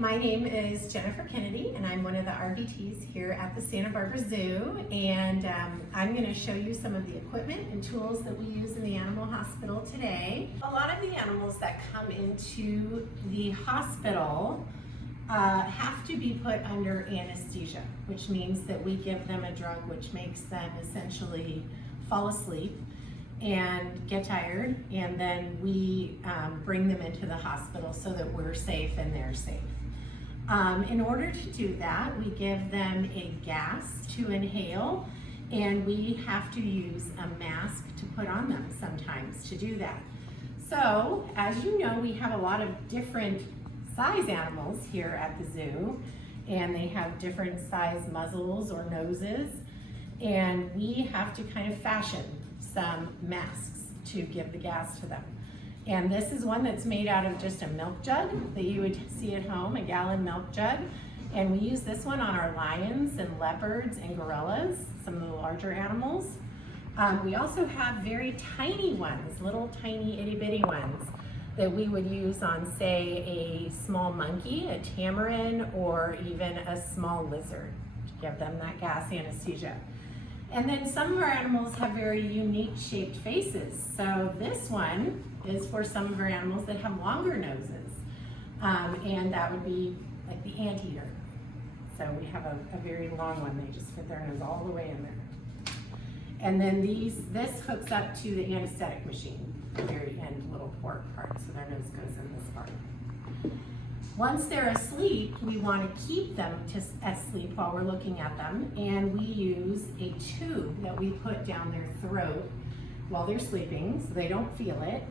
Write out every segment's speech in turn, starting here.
my name is Jennifer Kennedy, and I'm one of the RVTs here at the Santa Barbara Zoo, and I'm going to show you some of the equipment and tools that we use in the animal hospital today. A lot of the animals that come into the hospital have to be put under anesthesia, which means that we give them a drug which makes them essentially fall asleep and get tired, and then we bring them into the hospital so that we're safe and they're safe. In order to do that, we give them a gas to inhale, and we have to use a mask to put on them sometimes to do that. So, as you know, we have a lot of different size animals here at the zoo, and they have different size muzzles or noses, and we have to kind of fashion some masks to give the gas to them. And this is one that's made out of just a milk jug that you would see at home, a gallon milk jug. And we use this one on our lions and leopards and gorillas, some of the larger animals. We also have very tiny ones, little tiny itty bitty ones that we would use on, say, a small monkey, a tamarin, or even a small lizard to give them that gas anesthesia. And then some of our animals have very unique shaped faces. So this one is for some of our animals that have longer noses. And that would be like the anteater. So we have a very long one. They just fit their nose all the way in there. And then this hooks up to the anesthetic machine, the very end little port part. So their nose goes in this part. Once they're asleep, we want to keep them asleep while we're looking at them, and we use a tube that we put down their throat while they're sleeping so they don't feel it.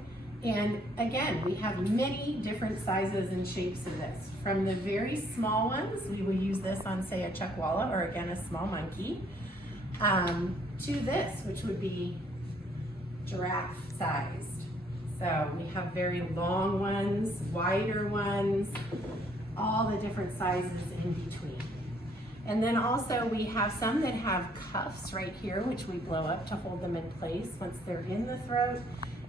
And again, we have many different sizes and shapes of this. From the very small ones, we will use this on, say, a chuckwalla, or again, a small monkey, to this, which would be giraffe sized. So we have very long ones, wider ones, all the different sizes in between. And then also we have some that have cuffs right here, which we blow up to hold them in place once they're in the throat,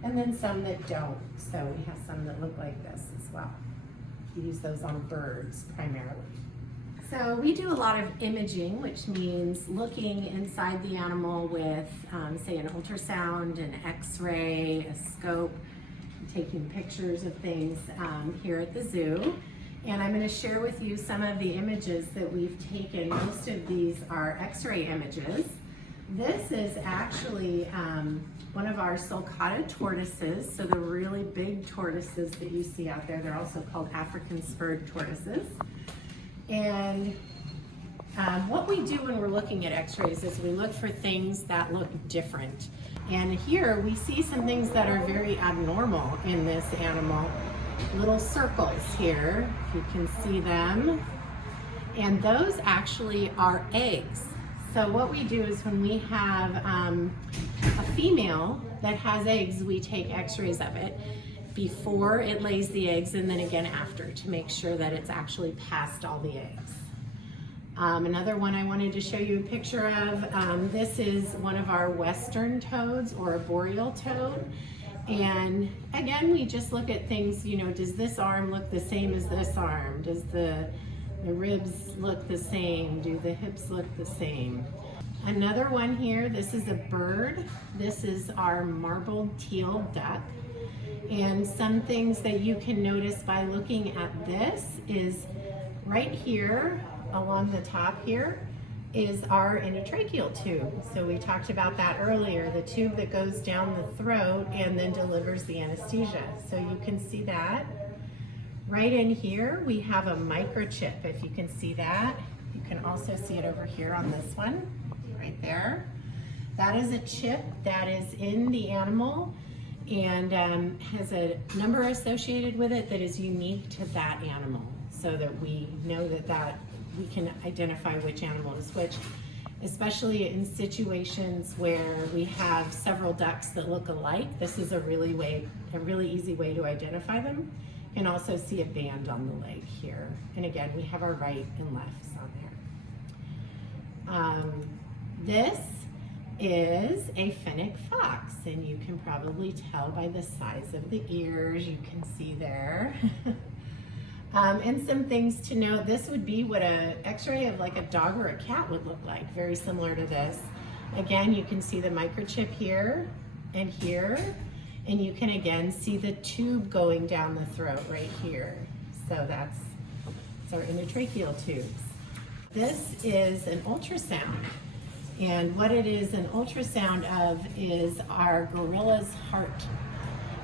and then some that don't. So we have some that look like this as well. We use those on birds primarily. So we do a lot of imaging, which means looking inside the animal with, say, an ultrasound, an x-ray, a scope, taking pictures of things here at the zoo. And I'm going to share with you some of the images that we've taken. Most of these are x-ray images. This is actually one of our sulcata tortoises, so the really big tortoises that you see out there. They're also called African spurred tortoises. And what we do when we're looking at x-rays is we look for things that look different. And here we see some things that are very abnormal in this animal. Little circles here, if you can see them. And those actually are eggs. So what we do is when we have a female that has eggs, we take x-rays of it before it lays the eggs and then again after to make sure that it's actually past all the eggs. Another one I wanted to show you a picture of, this is one of our western toads, or a boreal toad. And again, we just look at things, you know, does this arm look the same as this arm? Does the ribs look the same? Do the hips look the same? Another one here, this is a bird. This is our marbled teal duck. And some things that you can notice by looking at this is right here along the top here is our endotracheal tube. So we talked about that earlier, the tube that goes down the throat and then delivers the anesthesia. So you can see that. Right in here we have a microchip, if you can see that. You can also see it over here on this one, right there. That is a chip that is in the animal and has a number associated with it that is unique to that animal, so that we know that we can identify which animal is which, especially in situations where we have several ducks that look alike. This is a really easy way to identify them. You can also see a band on the leg here. And again, we have our right and lefts on there. This is a fennec fox, and you can probably tell by the size of the ears, you can see there. And some things to note, this would be what an x-ray of like a dog or a cat would look like, very similar to this. Again, you can see the microchip here and here, and you can again see the tube going down the throat right here. So that's our endotracheal tubes. This is an ultrasound, and what it is an ultrasound of is our gorilla's heart.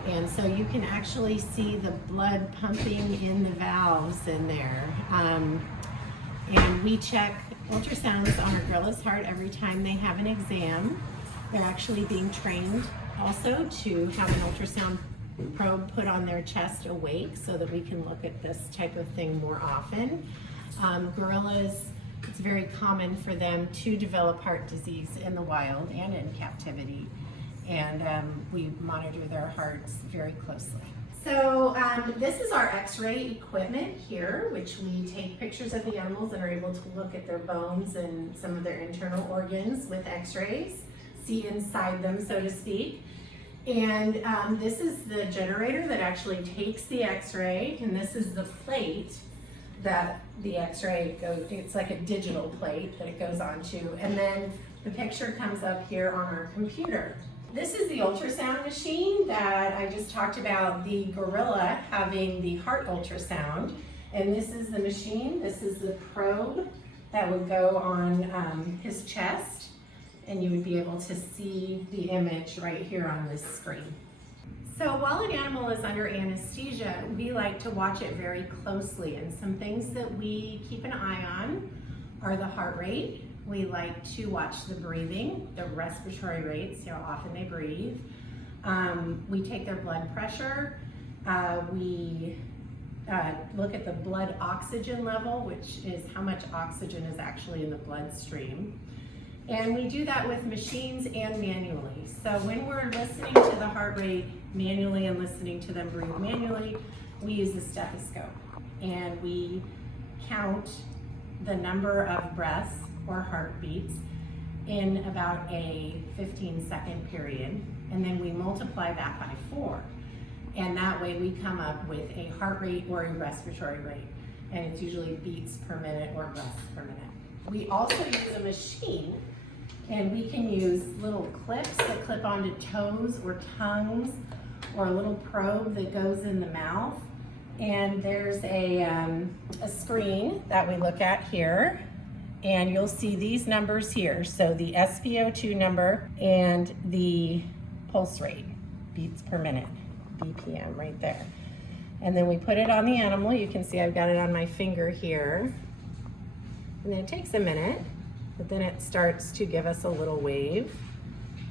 And so you can actually see the blood pumping in the valves in there. And we check ultrasounds on our gorilla's heart every time they have an exam. They're actually being trained also to have an ultrasound probe put on their chest awake so that we can look at this type of thing more often. Gorillas, it's very common for them to develop heart disease in the wild and in captivity. And we monitor their hearts very closely. So this is our x-ray equipment here, which we take pictures of the animals and are able to look at their bones and some of their internal organs with x-rays, see inside them, so to speak. And this is the generator that actually takes the x-ray, and this is the plate that the x-ray goes, it's like a digital plate that it goes onto, and then the picture comes up here on our computer. This is the ultrasound machine that I just talked about, the gorilla having the heart ultrasound. And this is the machine, this is the probe that would go on his chest, and you would be able to see the image right here on this screen. So while an animal is under anesthesia, we like to watch it very closely, and some things that we keep an eye on are the heart rate. We like to watch the breathing, the respiratory rates, how often they breathe. We take their blood pressure. We look at the blood oxygen level, which is how much oxygen is actually in the bloodstream. And we do that with machines and manually. So when we're listening to the heart rate manually and listening to them breathe manually, we use a stethoscope. And we count the number of breaths or heartbeats in about a 15-second period, and then we multiply that by 4. And that way we come up with a heart rate or a respiratory rate, and it's usually beats per minute or breaths per minute. We also use a machine, and we can use little clips that clip onto toes or tongues, or a little probe that goes in the mouth. And there's a screen that we look at here, and you'll see these numbers here. So the SpO2 number and the pulse rate, beats per minute, BPM right there. And then we put it on the animal. You can see I've got it on my finger here. And then it takes a minute, but then it starts to give us a little wave.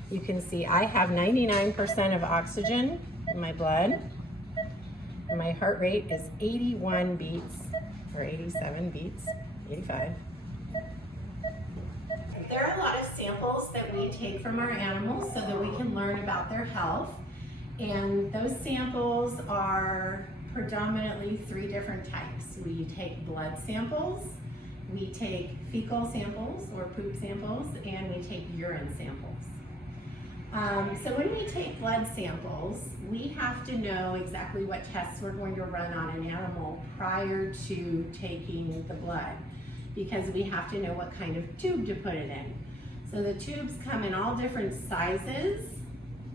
You can see I have 99% of oxygen in my blood. And my heart rate is 81 beats, or 87 beats, 85. There are a lot of samples that we take from our animals so that we can learn about their health. And those samples are predominantly 3 different types. We take blood samples, we take fecal samples or poop samples, and we take urine samples. So when we take blood samples, we have to know exactly what tests we're going to run on an animal prior to taking the blood, because we have to know what kind of tube to put it in. So the tubes come in all different sizes,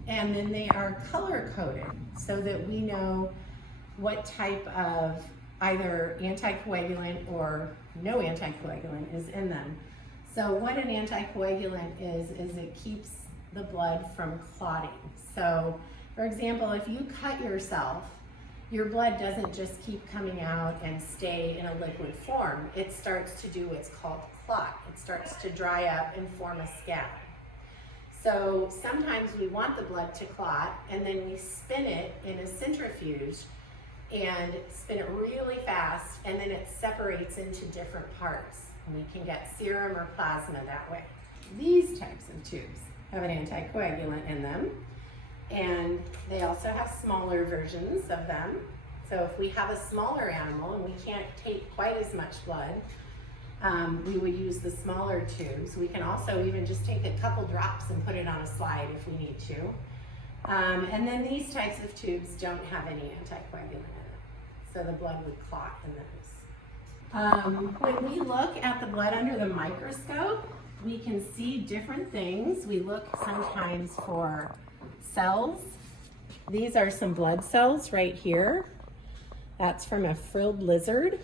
and then they are color coded so that we know what type of either anticoagulant or no anticoagulant is in them. So what an anticoagulant is it keeps the blood from clotting. So for example, if you cut yourself, your blood doesn't just keep coming out and stay in a liquid form. It starts to do what's called clot. It starts to dry up and form a scab. So sometimes we want the blood to clot, and then we spin it in a centrifuge and spin it really fast, and then it separates into different parts. And we can get serum or plasma that way. These types of tubes have an anticoagulant in them, and they also have smaller versions of them. So if we have a smaller animal and we can't take quite as much blood, we would use the smaller tubes. We can also even just take a couple drops and put it on a slide if we need to. And then these types of tubes don't have any anticoagulant in them. so the blood would clot in those. When we look at the blood under the microscope, we can see different things. We look sometimes for cells. These are some blood cells right here. That's from a frilled lizard.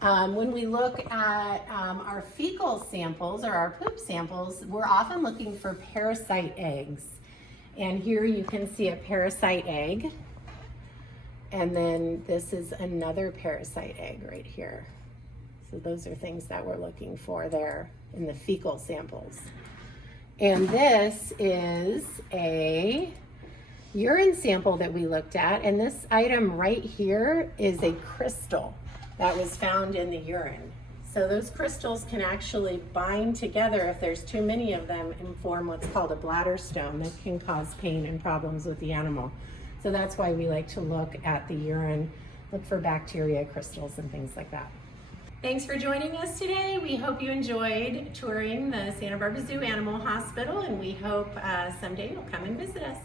When we look at our fecal samples or our poop samples, we're often looking for parasite eggs. And here you can see a parasite egg. And then this is another parasite egg right here. So those are things that we're looking for there in the fecal samples. And this is a urine sample that we looked at. And this item right here is a crystal that was found in the urine. So those crystals can actually bind together if there's too many of them and form what's called a bladder stone that can cause pain and problems with the animal. So that's why we like to look at the urine, look for bacteria, crystals, and things like that. Thanks for joining us today. We hope you enjoyed touring the Santa Barbara Zoo Animal Hospital, and we hope someday you'll come and visit us.